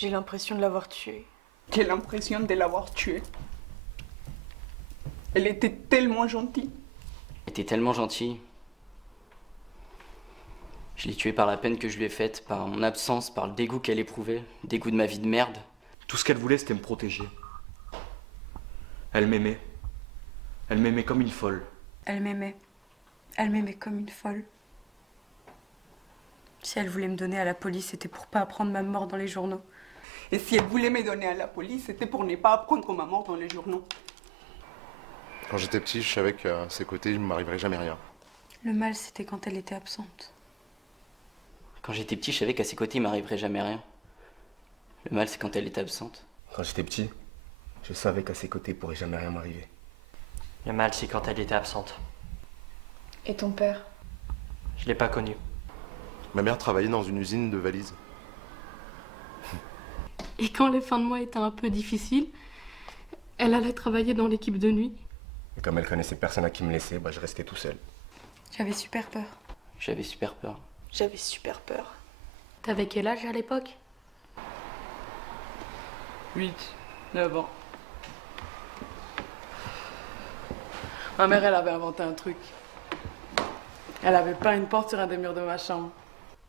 J'ai l'impression de l'avoir tuée. J'ai l'impression de l'avoir tuée. Elle était tellement gentille. Elle était tellement gentille. Je l'ai tuée par la peine que je lui ai faite, par mon absence, par le dégoût qu'elle éprouvait, le dégoût de ma vie de merde. Tout ce qu'elle voulait, c'était me protéger. Elle m'aimait. Elle m'aimait comme une folle. Elle m'aimait. Elle m'aimait comme une folle. Si elle voulait me donner à la police, c'était pour pas apprendre ma mort dans les journaux. Et si elle voulait me donner à la police, c'était pour ne pas apprendre ma mort dans les journaux. Quand j'étais petit, je savais qu'à ses côtés, il ne m'arriverait jamais rien. Le mal, c'était quand elle était absente. Quand j'étais petit, je savais qu'à ses côtés, il m'arriverait jamais rien. Le mal, c'est quand elle était absente. Quand j'étais petit, je savais qu'à ses côtés, il pourrait jamais rien m'arriver. Le mal, c'est quand elle était absente. Et ton père? Je l'ai pas connue. Ma mère travaillait dans une usine de valises. Et quand les fins de mois étaient un peu difficiles, elle allait travailler dans l'équipe de nuit. Et comme elle connaissait personne à qui me laisser, je restais tout seul. J'avais super peur. J'avais super peur. J'avais super peur. T'avais quel âge à l'époque? 8, 9 ans. Ma mère, elle avait inventé un truc. Elle avait peint une porte sur un des murs de ma chambre.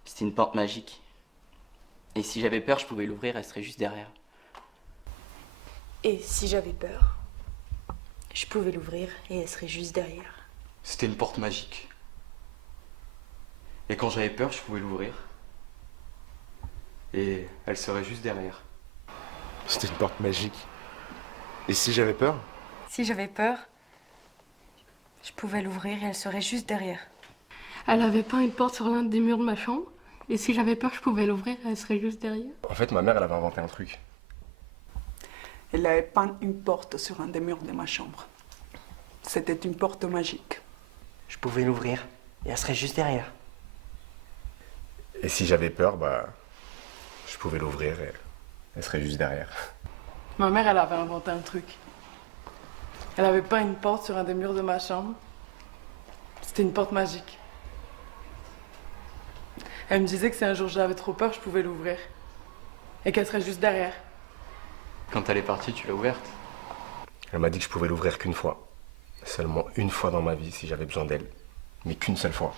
C'était une porte magique. Et si j'avais peur, je pouvais l'ouvrir, elle serait juste derrière. Et si j'avais peur, je pouvais l'ouvrir et elle serait juste derrière. C'était une porte magique. Et quand j'avais peur, je pouvais l'ouvrir. Et elle serait juste derrière. C'était une porte magique. Et si j'avais peur? Si j'avais peur, je pouvais l'ouvrir et elle serait juste derrière. Elle avait peint une porte sur l'un des murs de ma chambre. Et si j'avais peur, je pouvais l'ouvrir, elle serait juste derrière. En fait, ma mère, elle avait inventé un truc. Elle avait peint une porte sur un des murs de ma chambre. C'était une porte magique. Je pouvais l'ouvrir et elle serait juste derrière. Et si j'avais peur, je pouvais l'ouvrir et elle serait juste derrière. Ma mère, elle avait inventé un truc. Elle avait peint une porte sur un des murs de ma chambre. C'était une porte magique. Elle me disait que si un jour j'avais trop peur, je pouvais l'ouvrir. Et qu'elle serait juste derrière. Quand elle est partie, tu l'as ouverte. Elle m'a dit que je pouvais l'ouvrir qu'une fois. Seulement une fois dans ma vie si j'avais besoin d'elle. Mais qu'une seule fois.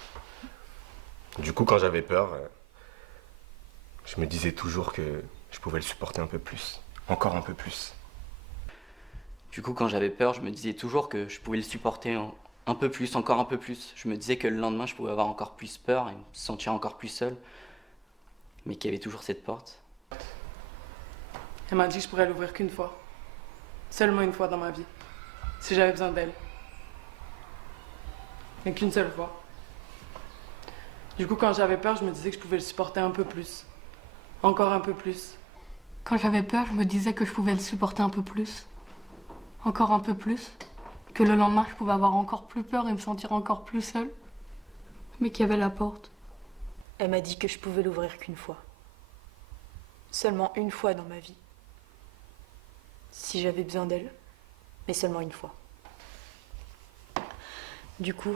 Du coup, quand j'avais peur, je me disais toujours que je pouvais le supporter un peu plus. Encore un peu plus. Du coup, quand j'avais peur, je me disais toujours que je pouvais le supporter un peu plus, encore un peu plus. Je me disais que le lendemain, je pouvais avoir encore plus peur et me sentir encore plus seul. Mais qu'il y avait toujours cette porte. Elle m'a dit que je pourrais l'ouvrir qu'une fois. Seulement une fois dans ma vie. Si j'avais besoin d'elle. Mais qu'une seule fois. Du coup, quand j'avais peur, je me disais que je pouvais le supporter un peu plus. Encore un peu plus. Quand j'avais peur, je me disais que je pouvais le supporter un peu plus. Encore un peu plus. Que le lendemain, je pouvais avoir encore plus peur et me sentir encore plus seule. Mais qu'il y avait la porte. Elle m'a dit que je pouvais l'ouvrir qu'une fois. Seulement une fois dans ma vie. Si j'avais besoin d'elle, mais seulement une fois. Du coup,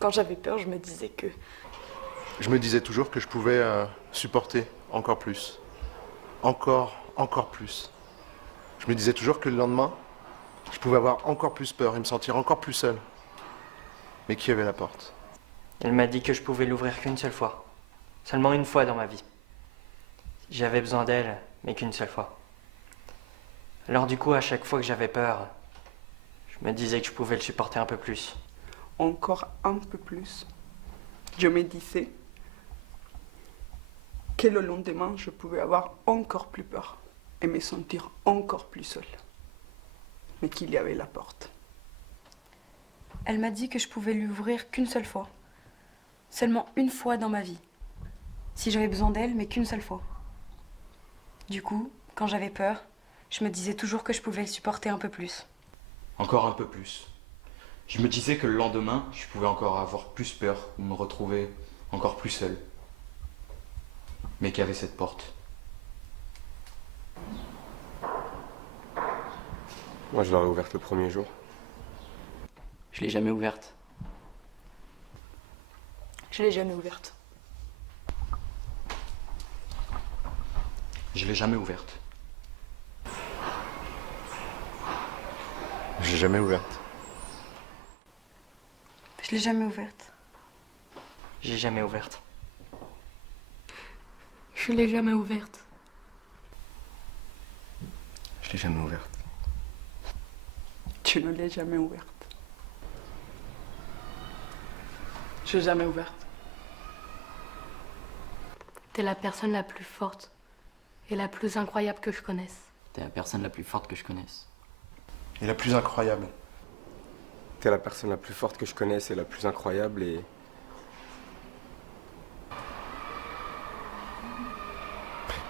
quand j'avais peur, je me disais que... Je me disais toujours que je pouvais supporter encore plus. Encore plus. Je me disais toujours que le lendemain, je pouvais avoir encore plus peur et me sentir encore plus seul. Mais qui avait la porte? Elle m'a dit que je pouvais l'ouvrir qu'une seule fois. Seulement une fois dans ma vie. J'avais besoin d'elle, mais qu'une seule fois. Alors du coup, à chaque fois que j'avais peur, je me disais que je pouvais le supporter un peu plus. Encore un peu plus. Je me disais que le lendemain, je pouvais avoir encore plus peur et me sentir encore plus seule. Mais qu'il y avait la porte. Elle m'a dit que je pouvais l'ouvrir qu'une seule fois. Seulement une fois dans ma vie. Si j'avais besoin d'elle, mais qu'une seule fois. Du coup, quand j'avais peur, je me disais toujours que je pouvais le supporter un peu plus. Encore un peu plus. Je me disais que le lendemain, je pouvais encore avoir plus peur ou me retrouver encore plus seul. Mais qu'il y avait cette porte. Moi, je l'aurais ouverte le premier jour. Je l'ai jamais ouverte. Je l'ai jamais ouverte. Je l'ai jamais ouverte. Je l'ai jamais ouverte. Je l'ai jamais ouverte. J'ai jamais ouverte. Je l'ai jamais ouverte. Je l'ai jamais ouverte. Tu ne l'as jamais ouverte. Je l'ai jamais ouverte. T'es la personne la plus forte et la plus incroyable que je connaisse. T'es la personne la plus forte que je connaisse. Et la plus incroyable. T'es la personne la plus forte que je connaisse et la plus incroyable et...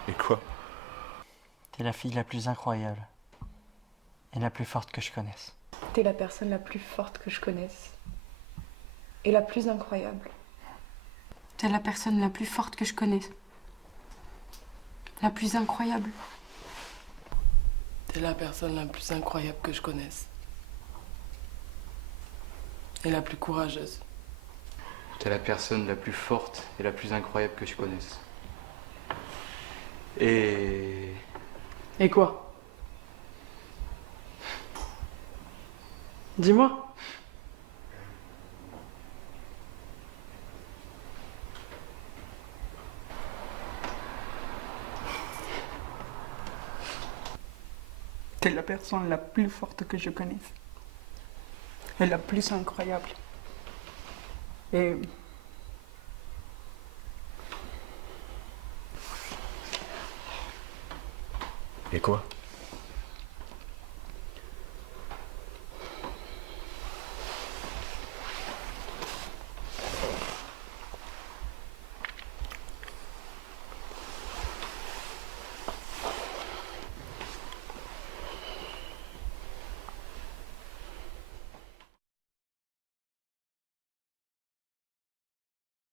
Et quoi? T'es la fille la plus incroyable et la plus forte que je connaisse. T'es la personne la plus forte que je connaisse. Et la plus incroyable. T'es la personne la plus forte que je connaisse. La plus incroyable. T'es la personne la plus incroyable que je connaisse. Et la plus courageuse. T'es la personne la plus forte et la plus incroyable que je connaisse. Et... Et quoi? Dis-moi. T'es la personne la plus forte que je connaisse. Et la plus incroyable. Et... Et quoi?